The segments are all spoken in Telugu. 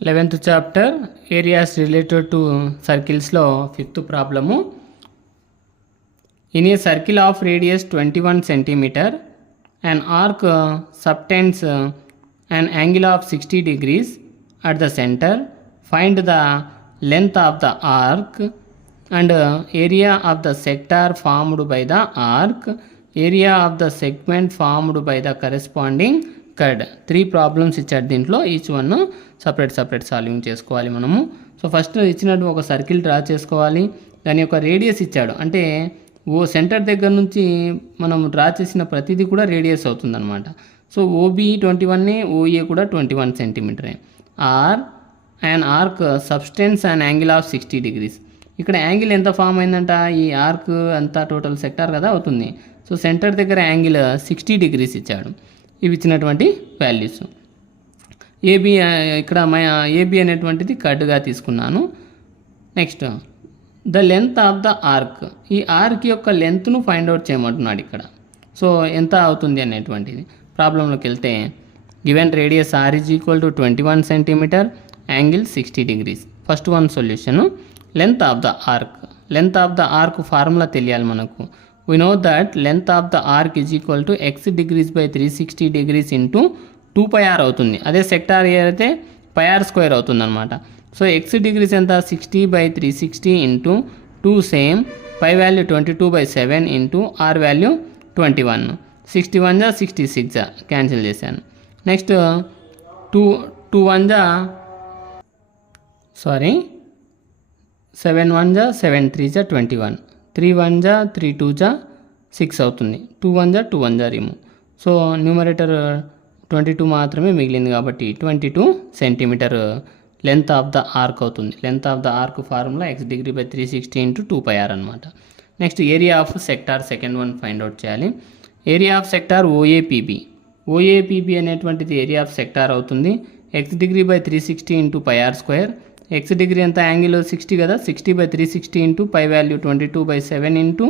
11th chapter areas related to circles lo 5th problem. In a circle of radius 21 centimeter, an arc subtends an angle of 60 degrees at the center. Find the length of the arc and area of the sector formed by the arc, area of the segment formed by the corresponding curve. 3 problems ఇచ్చాడు దీంట్లో. ఈచ్ వన్ సపరేట్ సాల్వింగ్ చేసుకోవాలి మనము. సో ఫస్ట్ ఇచ్చినట్టు ఒక సర్కిల్ డ్రా చేసుకోవాలి. దాని యొక్క రేడియస్ ఇచ్చాడు, అంటే సెంటర్ దగ్గర నుంచి మనం డ్రా చేసిన ప్రతిదీ కూడా రేడియస్ అవుతుందన్నమాట. సో ఓబీ 21, ఓఏ కూడా 21 సెంటీమీటరే. And arc subtends and angle of 60 degrees. ఇక్కడ యాంగిల్ ఎంత ఫామ్ అయిందంట, ఈ ఆర్క్ అంతా టోటల్ సెక్టార్ కదా అవుతుంది. సో సెంటర్ దగ్గర యాంగిల్ 60 degrees ఇచ్చాడు. ఇవి ఇచ్చినటువంటి వాల్యూస్. ఏబి ఇక్కడ ఏబి అనేటువంటిది కట్గా తీసుకున్నాను. Next the length of the arc, ఈ ఆర్క్ యొక్క లెంత్ను ఫైండ్ అవుట్ చేయమంటున్నాడు ఇక్కడ. సో ఎంత అవుతుంది అనేటువంటిది ప్రాబ్లంలోకి వెళ్తే, given radius are is equal to 21 centimetre, angle 60 degrees. First one solution. Length of the arc formula తెలియాలి మనకు. we know that length of the arc is equal to x degrees by 360 degrees into 2 pi r అవుతుంది. అదే సెక్టార్ అయితే పై ఆర్ స్క్వేర్ అవుతుంది అనమాట. సో ఎక్స్ డిగ్రీస్ ఎంత, 60 by 360 into 2 same, pi value 22/7 into are value 21. 61 జా 66 జా క్యాన్సిల్ చేశాను. నెక్స్ట్ 7 1 జా 7 3 జా 21, 3 1 జా 3 2 జా 6 అవుతుంది. 2 1 జా 2 1 జా రిమూవ్. సో న్యూమరేటర్ 22 మాత్రమే మిగిలింది కాబట్టి 22 centimetre length of the arc అవుతుంది. Length of the arc formula x degree by 360 into 2 pi r అనమాట. Next area of sector second one find out చేయాలి. ఏరియా ఆఫ్ సెక్టార్ ఓఏపీబీ అనేటువంటిది ఏరియా ఆఫ్ సెక్టార్ అవుతుంది. x degree by 360 into pi are square. X degree ఎంత, యాంగిల్ 60 కదా, 60 by 360 into pi value 22/7 into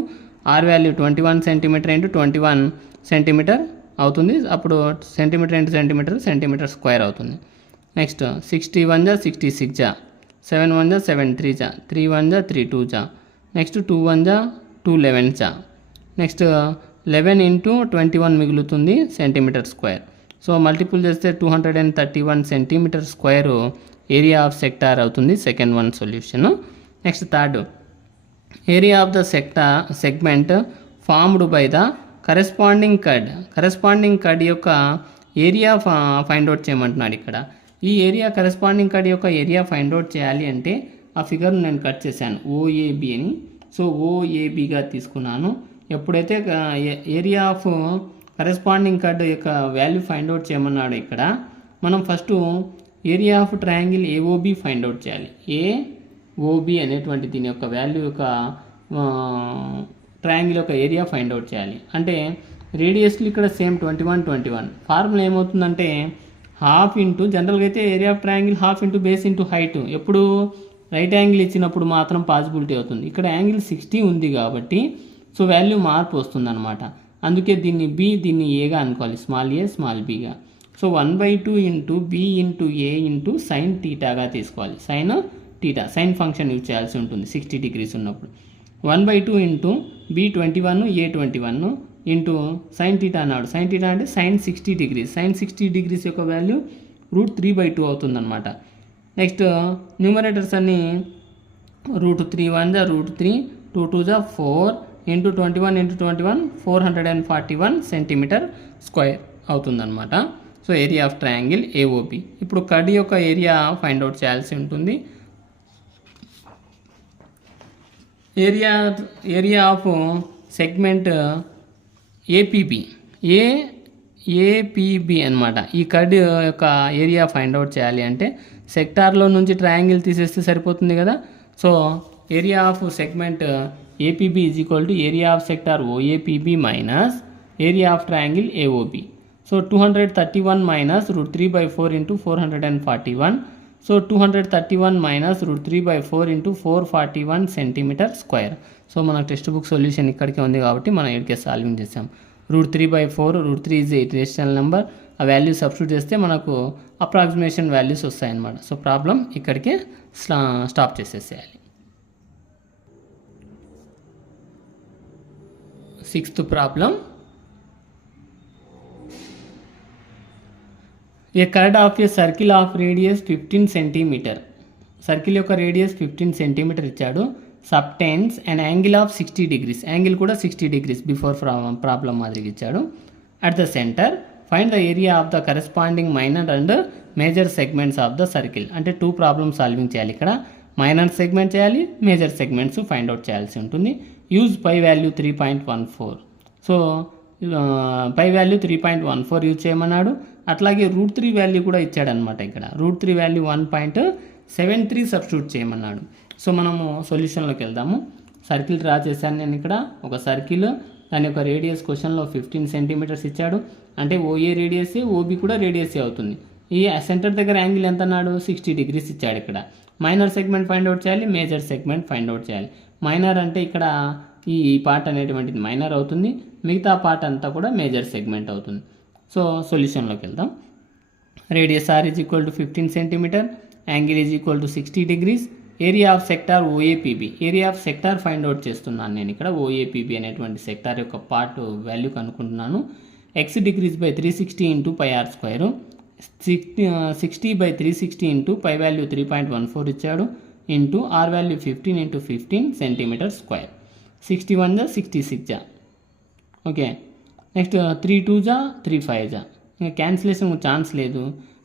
are value 21 centimetre into 21 centimetre అవుతుంది. అప్పుడు సెంటీమీటర్ ఇంటూ సెంటీమీటర్ స్క్వేర్ అవుతుంది. నెక్స్ట్ 61 జా 66 జా, 7 1 జా 7 3 జా, 3 1 జా 3 2 జా, నెక్స్ట్ 2 1 జా 2 11 జా, నెక్స్ట్ 11 ఇంటూ 21 మిగులుతుంది సెంటీమీటర్ స్క్వేర్. సో మల్టిపుల్ చేస్తే 231 centimetre square area of sector అవుతుంది. Second one solution. Next third, area of the segment formed by the corresponding కడ్ యొక్క ఏరియా ఫైండ్ అవుట్ చేయమంటున్నాడు ఇక్కడ. ఈ ఏరియా కరెస్పాండింగ్ కడ్ యొక్క ఏరియా ఫైండ్ అవుట్ చేయాలి అంటే ఆ ఫిగర్ నేను కట్ చేశాను ఓఏబి అని. సో ఓఏబిగా తీసుకున్నాను. ఎప్పుడైతే ఏరియా ఆఫ్ కరెస్పాండింగ్ కడ్ యొక్క వాల్యూ ఫైండ్ అవుట్ చేయమన్నాడు ఇక్కడ, మనం first area of triangle AOB find out చేయాలి. ఏఓబి అనేటువంటి దీని యొక్క వాల్యూ యొక్క ట్రయాంగిల్ యొక్క ఏరియా ఫైండ్ అవుట్ చేయాలి. అంటే రేడియస్లు ఇక్కడ సేమ్ 21 ఫార్ములా ఏమవుతుందంటే హాఫ్ ఇంటూ, జనరల్గా అయితే area of triangle half into base into height. ఎప్పుడు రైట్ యాంగిల్ ఇచ్చినప్పుడు మాత్రం పాసిబిలిటీ అవుతుంది. ఇక్కడ యాంగిల్ 60 ఉంది కాబట్టి సో వాల్యూ మార్పు వస్తుంది అనమాట. అందుకే దీన్ని బి దీన్ని ఏగా అనుకోవాలి, స్మాల్ ఏ స్మాల్ బిగా. So 1/2 into B into A into sine టీటాగా తీసుకోవాలి. Sine theta sine function use చేయాల్సి ఉంటుంది 60 degrees ఉన్నప్పుడు. 1/2 into B 21 A 21 into sine theta అన్నాడు. సైన్ టీటా అంటే సైన్ 60 degrees. సైన్ 60 degrees యొక్క వాల్యూ √3/2 అవుతుందన్నమాట. నెక్స్ట్ న్యూమరేటర్స్ అన్నీ √3 1 జా √3, 2 2 జా 4 ఇంటూ 21 ఇంటూ 21 441 సెంటీమీటర్ స్క్వేర్ అవుతుందన్నమాట. So area of triangle AOB. ఇప్పుడు కడ్ యొక్క ఏరియా ఫైండ్ అవుట్ చేయాల్సి ఉంటుంది. ఏరియా ఆఫ్ సెగ్మెంట్ ఏపీబి అనమాట. ఈ కడ్ యొక్క ఏరియా ఫైండ్ అవుట్ చేయాలి అంటే సెక్టార్లో నుంచి ట్రయాంగిల్ తీసేస్తే సరిపోతుంది కదా. So area of segment APB is equal to area of sector OAPB minus area of triangle AOB. So 231 minus √3/4 into 441. So 231 minus √3/4 into 441 centimetre square. So మన టెక్స్ట్ బుక్ సొల్యూషన్ ఇక్కడికే ఉంది కాబట్టి మనం ఇక్కడికే సాల్వింగ్ చేసాం. √3/4, √3 ఈజ్ రేషనల్ నెంబర్. ఆ వాల్యూ సబ్స్టిట్యూట్ చేస్తే మనకు అప్రాక్సిమేషన్ వాల్యూస్ వస్తాయన్నమాట. సో ప్రాబ్లం ఇక్కడికే స్టాప్ చేసేసేయాలి. 6th problem. A chord of A circle of radius 15 centimetre. Circle యొక్క రేడియస్ 15 సెంటీమీటర్ ఇచ్చాడు. Subtends and angle of 60 degrees. Angle కూడా 60 డిగ్రీస్ బిఫోర్ ప్రాబ్లం మాదిరిగా ఇచ్చాడు. At the centre find the area of the corresponding minor and major segments of the circle. అంటే 2 ప్రాబ్లమ్ సాల్వింగ్ చేయాలి. ఇక్కడ మైనర్ సెగ్మెంట్ చేయాలి, మేజర్ సెగ్మెంట్స్ ఫైండ్ అవుట్ చేయాల్సి ఉంటుంది. Use pi value 3.14. So pi value 3.14 use చేయమన్నాడు. అట్లాగే √3 వాల్యూ కూడా ఇచ్చాడనమాట. ఇక్కడ √3 వాల్యూ 1.73 సబ్స్టిట్యూట్ చేయమన్నాడు. సో మనము సొల్యూషన్లోకి వెళ్దాము. సర్కిల్ డ్రా చేశాను నేను ఇక్కడ. ఒక సర్కిల్, దాని యొక్క రేడియస్ క్వశ్చన్లో 15 సెంటీమీటర్స్ ఇచ్చాడు. అంటే ఓఏ రేడియసే, ఓబీ కూడా రేడియసే అవుతుంది. ఈ సెంటర్ దగ్గర యాంగిల్ ఎంత అన్నాడు? 60 డిగ్రీస్ ఇచ్చాడు. ఇక్కడ మైనర్ సెగ్మెంట్ ఫైండ్ అవుట్ చేయాలి, మేజర్ సెగ్మెంట్ ఫైండ్ అవుట్ చేయాలి. మైనర్ అంటే ఇక్కడ ఈ పార్ట్ అనేటువంటిది మైనర్ అవుతుంది, మిగతా పార్ట్ అంతా కూడా మేజర్ సెగ్మెంట్ అవుతుంది. సో సొల్యూషన్లోకి వెళ్దాం. Radius are is equal to 15 centimetre, angle is equal to 60 degrees. Area of sector OAPB. Area of sector find out చేస్తున్నాను నేను ఇక్కడ. ఓఏపీబీ అనేటువంటి సెక్టార్ యొక్క పార్ట్ వాల్యూ కనుక్కుంటున్నాను. x degrees by 360 into pi r square. 60/360 into pi value 3.14 ఇచ్చాడు, into are value 15 into 15 centimetre square. 61 జా 66 జా. ఓకే, నెక్స్ట్ 3 2 జా 3 5 జా. ఇంకా క్యాన్సిలేషన్ ఛాన్స్ లేదు.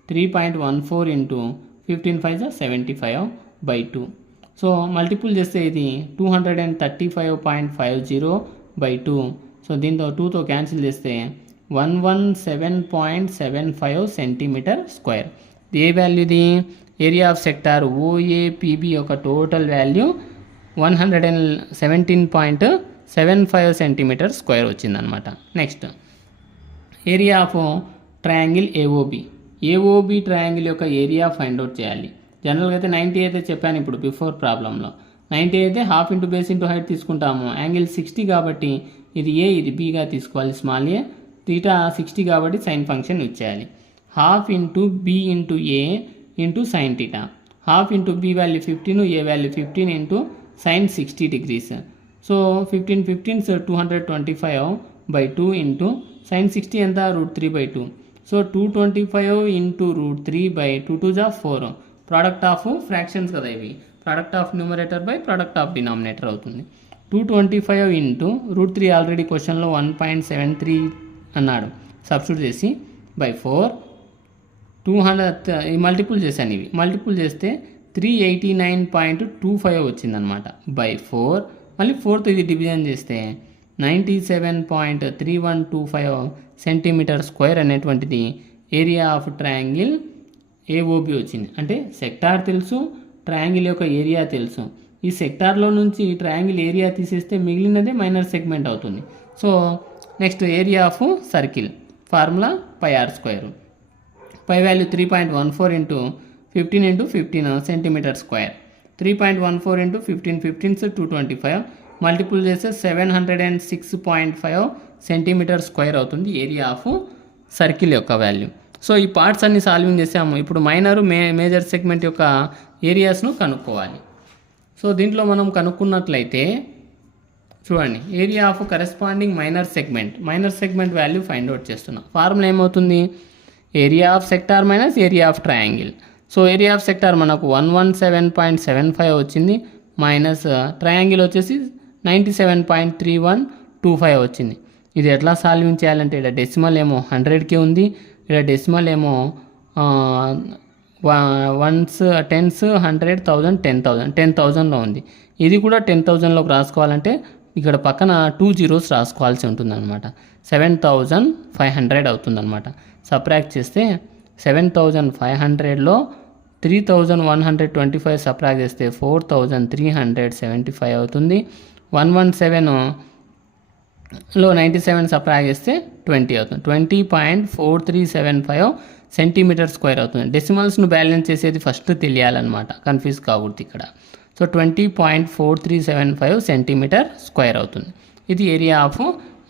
3.14 ఇంటూ 15 5 జా 75/2. సో మల్టిపుల్ చేస్తే ఇది 235.50/2. సో దీంతో 2తో క్యాన్సిల్ చేస్తే 117.75 సెంటీమీటర్ స్క్వేర్. ఏ వాల్యూది? ఏరియా ఆఫ్ సెక్టార్ ఓఏపీబీ యొక్క టోటల్ వాల్యూ 117.75 సెంటీమీటర్ స్క్వేర్ వచ్చిందనమాట. Next area of triangle AOB. AOB triangle యొక్క ఏరియా ఫైండ్ అవుట్ చేయాలి. జనరల్గా అయితే 90 అయితే చెప్పాను ఇప్పుడు బిఫోర్ ప్రాబ్లంలో. 90 అయితే half into base into height తీసుకుంటాము. యాంగిల్ 60 కాబట్టి ఇది ఏ, ఇది బీగా తీసుకోవాలి, స్మాల్ ఏ. తీటా 60 కాబట్టి సైన్ ఫంక్షన్ యూజ్ చేయాలి. Half into B into A into sine theta. Half into B value 15, A value 15 into sine 60 degrees. So 15 15 225/2 into sine 60 ఎంత? √3/2. సో 225 ఇంటూ √3/2 2 జా 4. ప్రోడక్ట్ ఆఫ్ ఫ్రాక్షన్స్ కదా ఇవి. Product of numerator by product of denominator అవుతుంది. 225 ఇంటూ √3 ఆల్రెడీ క్వశ్చన్లో 1.73 అన్నాడు. సబ్స్టిట్యూట్ చేసి /4 200 మల్టిపుల్ చేశాను. ఇవి మల్టిపుల్ చేస్తే 389.25 వచ్చిందనమాట. /4 మళ్ళీ 4తో ఇది డివిజన్ చేస్తే 97.3125 సెంటీమీటర్ స్క్వేర్ అనేటువంటిది ఏరియా ఆఫ్ ట్రయాంగిల్ ఏఓబి వచ్చింది. అంటే సెక్టార్ తెలుసు, ట్రయాంగిల్ యొక్క ఏరియా తెలుసు. ఈ సెక్టార్లో నుంచి ట్రయాంగిల్ ఏరియా తీసేస్తే మిగిలినదే మైనర్ సెగ్మెంట్ అవుతుంది. So next area of circle formula pi are square. Pi value 3.14 into 15 into 15 centimetre square. 3.14 into 15 15 225 multiple చేస్తే 706.5 సెంటీమీటర్ స్క్వేర్ అవుతుంది ఏరియా ఆఫ్ సర్కిల్ యొక్క వాల్యూ. సో ఈ పార్ట్స్ అన్ని సాల్వింగ్ చేసాము. ఇప్పుడు మైనరు మేజర్ సెగ్మెంట్ యొక్క ఏరియాస్ను కనుక్కోవాలి. సో దీంట్లో మనం కనుక్కున్నట్లయితే చూడండి, area of corresponding minor segment value find out చేస్తున్నాం. ఫార్ములా ఏమవుతుంది? Area of sector minus area of triangle. So area of sector మనకు 117.75 వచ్చింది, మైనస్ ట్రయాంగిల్ వచ్చేసి 97.3125 వచ్చింది. ఇది ఎట్లా సాల్వింగ్ చేయాలంటే ఇక్కడ డెసిమల్ ఏమో 100కి ఉంది, ఇక్కడ డెసిమల్ ఏమో 1s 10s 100 1000 10,000లో ఉంది. ఇది కూడా 10,000లోకి రాసుకోవాలంటే ఇక్కడ పక్కన 2 zeros రాసుకోవాల్సి ఉంటుందన్నమాట. 7,500 అవుతుందన్నమాట. సబ్ట్రాక్ట్ చేస్తే 7,500లో 3,125 సబ్ట్రాక్ట్ చేస్తే 4,375 అవుతుంది. 117లో 97 సబ్ట్రాక్ట్ చేస్తే 20 అవుతుంది. 20.4375 సెంటీమీటర్ స్క్వేర్ అవుతుంది. డెసిమల్స్ను బ్యాలెన్స్ చేసేది ఫస్ట్ తెలియాలన్నమాట, కన్ఫ్యూజ్ కాకూడదు ఇక్కడ. సో 20.4375 సెంటీమీటర్ స్క్వేర్ అవుతుంది. ఇది ఏరియా ఆఫ్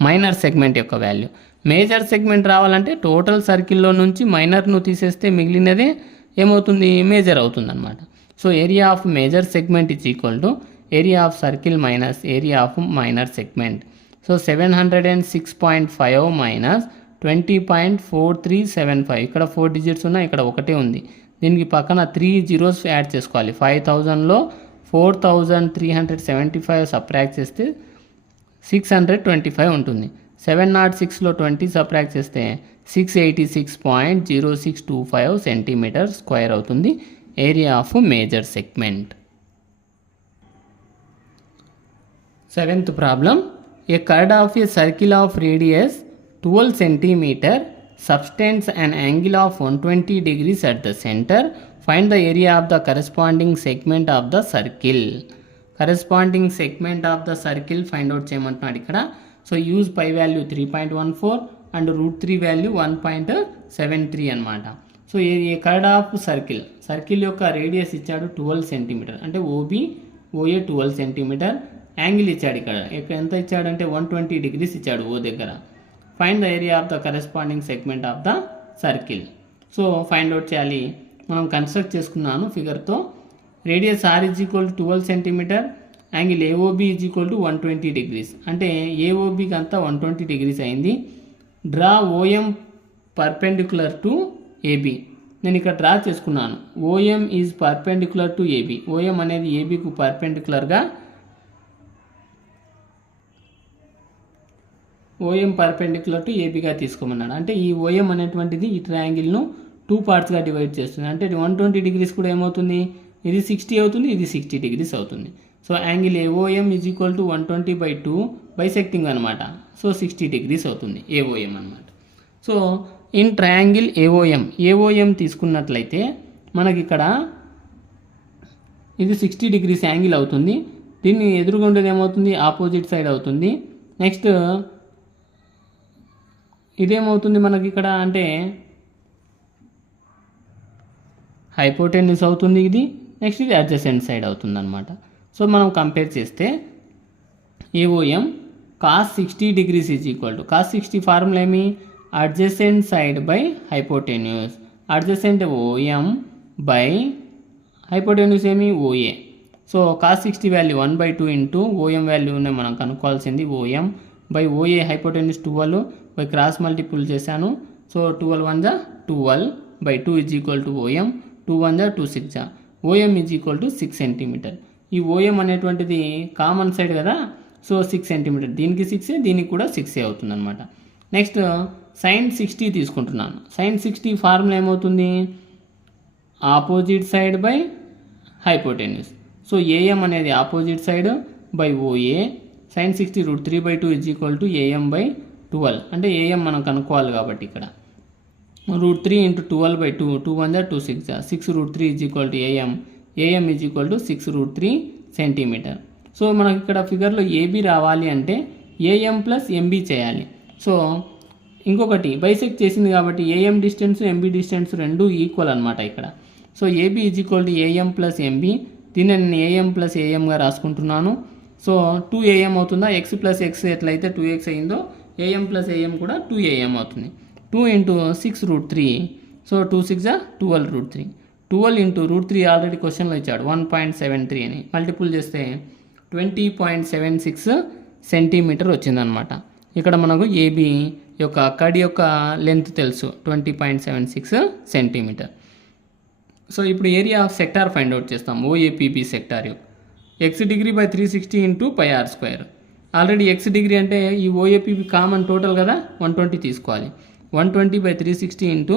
మైనర్ సెగ్మెంట్ యొక్క వాల్యూ. మేజర్ సెగ్మెంట్ రావాలంటే టోటల్ సర్కిల్లో నుంచి మైనర్ను తీసేస్తే మిగిలినదే ఏమవుతుంది, మేజర్ అవుతుంది అనమాట. So area of major segment is equal to area of circle minus area of minor segment. So 706.5 minus 20.4375. ఇక్కడ 4 డిజిట్స్ ఉన్నాయి, ఇక్కడ ఒకటే ఉంది. దీనికి పక్కన 3 జీరోస్ యాడ్ చేసుకోవాలి. 5000లో 4375 సబ్ట్రాక్ట్ చేస్తే 625 ఉంటుంది. 706లో 20 సబ్ట్రాక్ట్ చేస్తే 686.0625 సెంటీమీటర్ స్క్వేర్ అవుతుంది area of major segment. 7th problem. A chord of A circle of radius 12 centimeter subtends an angle of 120 degrees at the center. Find the area of the corresponding segment of the circle. Corresponding segment of the circle find out చేయమంటున్నాడు ఇక్కడ. So use pi value 3.14 and √3 value 1.73 అనమాట. సో ఈ కర్డ్ ఆఫ్ సర్కిల్ యొక్క రేడియస్ ఇచ్చాడు 12 సెంటీమీటర్, అంటే ఓబీ ఓఏ 12 సెంటీమీటర్. యాంగిల్ ఇచ్చాడు ఇక్కడ ఎంత ఇచ్చాడంటే 120 డిగ్రీస్ ఇచ్చాడు ఓ దగ్గర. Find the area of the corresponding segment of the circle. So find out చేయాలి. మనం కన్స్ట్రక్ట్ చేసుకున్నాను ఫిగర్తో. Radius are is equal to 12 centimetre, angle AOB is equal to 120 degrees, అంటే ఏఓబికి అంతా 120 డిగ్రీస్ అయింది. Draw OM perpendicular to AB. నేను ఇక్కడ డ్రా చేసుకున్నాను. OM is perpendicular to AB. OM అనేది ఏబికు పర్పెండిక్యులర్గా, ఓఎం పర్పెండిక్యులర్ టు ఏబీగా తీసుకోమన్నాడు. అంటే ఈ ఓఎం అనేటువంటిది ఈ ట్రయాంగిల్ను 2 పార్ట్స్గా డివైడ్ చేస్తుంది. అంటే 120 డిగ్రీస్ కూడా ఏమవుతుంది, ఇది 60 అవుతుంది, ఇది 60 డిగ్రీస్ అవుతుంది. So angle AOM is equal to 120/2 bisecting అనమాట. సో 60 డిగ్రీస్ అవుతుంది ఏఓఎం అనమాట. సో ఇన్ ట్రయాంగిల్ ఏఓఎం తీసుకున్నట్లయితే మనకి ఇక్కడ ఇది 60 డిగ్రీస్ యాంగిల్ అవుతుంది. దీన్ని ఎదురుగా ఉండేది ఏమవుతుంది, ఆపోజిట్ సైడ్ అవుతుంది. నెక్స్ట్ ఇదేమవుతుంది మనకి ఇక్కడ అంటే హైపోటెన్యూస్ అవుతుంది ఇది. నెక్స్ట్ ఇది అడ్జసెంట్ సైడ్ అవుతుంది అనమాట. సో మనం కంపేర్ చేస్తే AOM cos 60 degrees is equal to cos 60 formula ఏమి, adjacent side by hypotenuse. Adjacent OM by hypotenuse ఏమి OA. So cos 60 value 1/2 into OM వాల్యూనే మనం కనుక్కోవాల్సింది. OM by OA hypotenuse 12 by cross multiple చేశాను. సో 12 1 జా 12/2 ఈజ్ ఈక్వల్ టు ఓఎం. 2 1 జా 2 6 జా. OM is equal to 6 centimetre. ఈ ఓఎం అనేటువంటిది కామన్ సైడ్ కదా, సో 6 సెంటీమీటర్. దీనికి 6, దీనికి కూడా 6 అవుతుంది అనమాట. నెక్స్ట్ sin 60 తీసుకుంటున్నాను. sin 60 ఫార్ములా ఏమవుతుంది, opposite side by hypotenuse. So AM అనేది opposite side by OA. sin 60 √3/2 is equal to AM/12. అంటే ఏఎం మనం కనుక్కోవాలి కాబట్టి ఇక్కడ √3 × 12/2. 2 1 జా 2 6 జా 6 √3 is equal to AM. AM is equal to 6 √3 centimetre. So మనకి ఇక్కడ ఫిగర్లో ఏబీ రావాలి అంటే ఏఎం ప్లస్ ఎంబీ చేయాలి. సో ఇంకొకటి బైసెక్ట్ చేసింది కాబట్టి ఏఎం డిస్టెన్స్ ఎంబీ డిస్టెన్స్ రెండు ఈక్వల్ అనమాట ఇక్కడ. So AB is equal to AM plus MB. దీన్ని నేను ఏఎం ప్లస్ ఏఎంగా రాసుకుంటున్నాను. సో 2am అవుతుందా, x ప్లస్ ఎక్స్ ఎట్లయితే 2x అయిందో ఏఎం ప్లస్ ఏఎం కూడా 2am అవుతుంది. 2 × 6 √3. సో 2 6 జా 12 √3. 12 × √3 ఆల్రెడీ క్వశ్చన్లో ఇచ్చాడు 1.73 అని. మల్టిపుల్ చేస్తే 20.76 సెంటీమీటర్ వచ్చిందనమాట. ఇక్కడ మనకు ఏబీ యొక్క కడి యొక్క లెంత్ తెలుసు 20.76 సెంటీమీటర్. సో ఇప్పుడు area of sector find out చేస్తాం. ఓఏపీబీ సెక్టార్ యొక్క x degree by 360 × πr². Already x degree అంటే ఈ ఓఏపీబీ కామన్ టోటల్ కదా, 120 తీసుకోవాలి. 120/360 into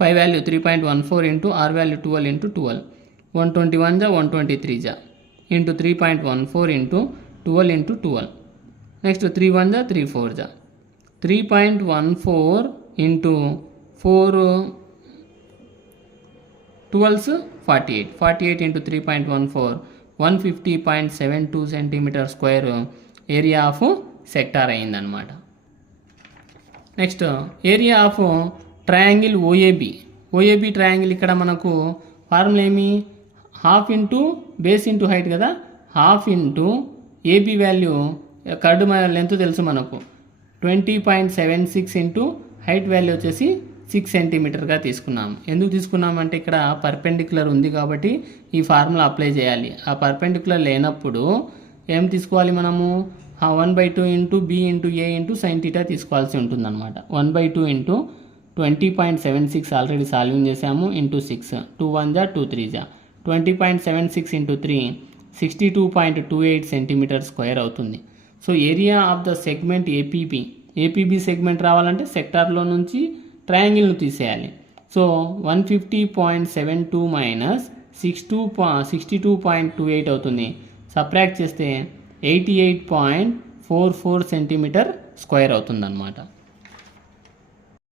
pi value 3.14 into r value 12 × 12. 121 జా 123 జా ఇంటూ 3.14 ఇంటూ 12 × 12. నెక్స్ట్ 3 1 జా 3 4 జా 3.14 ఇంటూ 4 12 48. 48 ఇంటూ 3.14 150.72 centimetre square area of sector అయిందనమాట. Next area of triangle OAB triangle. ఇక్కడ మనకు ఫార్ములా ఏమి, ½ ఇంటూ బేస్ ఇంటూ హైట్ కదా, ½ into AB value curd length తెలుసు మనకు 20.76 ఇంటూ హైట్ వాల్యూ వచ్చేసి 6 సెంటీమీటర్గా తీసుకున్నాము. ఎందుకు తీసుకున్నామంటే ఇక్కడ పర్పెండిక్యులర్ ఉంది కాబట్టి ఈ ఫార్ములా అప్లై చేయాలి. ఆ పర్పెండిక్యులర్ లేనప్పుడు ఏం తీసుకోవాలి మనము 1/2 into B into A into sine theta తీసుకోవాల్సి ఉంటుంది అనమాట. 1/2 ఇంటూ 20.76 ఆల్రెడీ సాల్వింగ్ చేసాము ఇంటూ 6 2 1 జా 2 3 జా 20.76 ఇంటూ 3 62.28 సెంటీమీటర్ స్క్వేర్ అవుతుంది. So area of the segment APB segment రావాలంటే సెక్టార్లో నుంచి ట్రయాంగిల్ను తీసేయాలి. సో 150.72 మైనస్ 62.28 అవుతుంది. సబ్ట్రాక్ట్ చేస్తే 88.44 సెంటీమీటర్ స్క్వేర్ అవుతుంది అన్నమాట.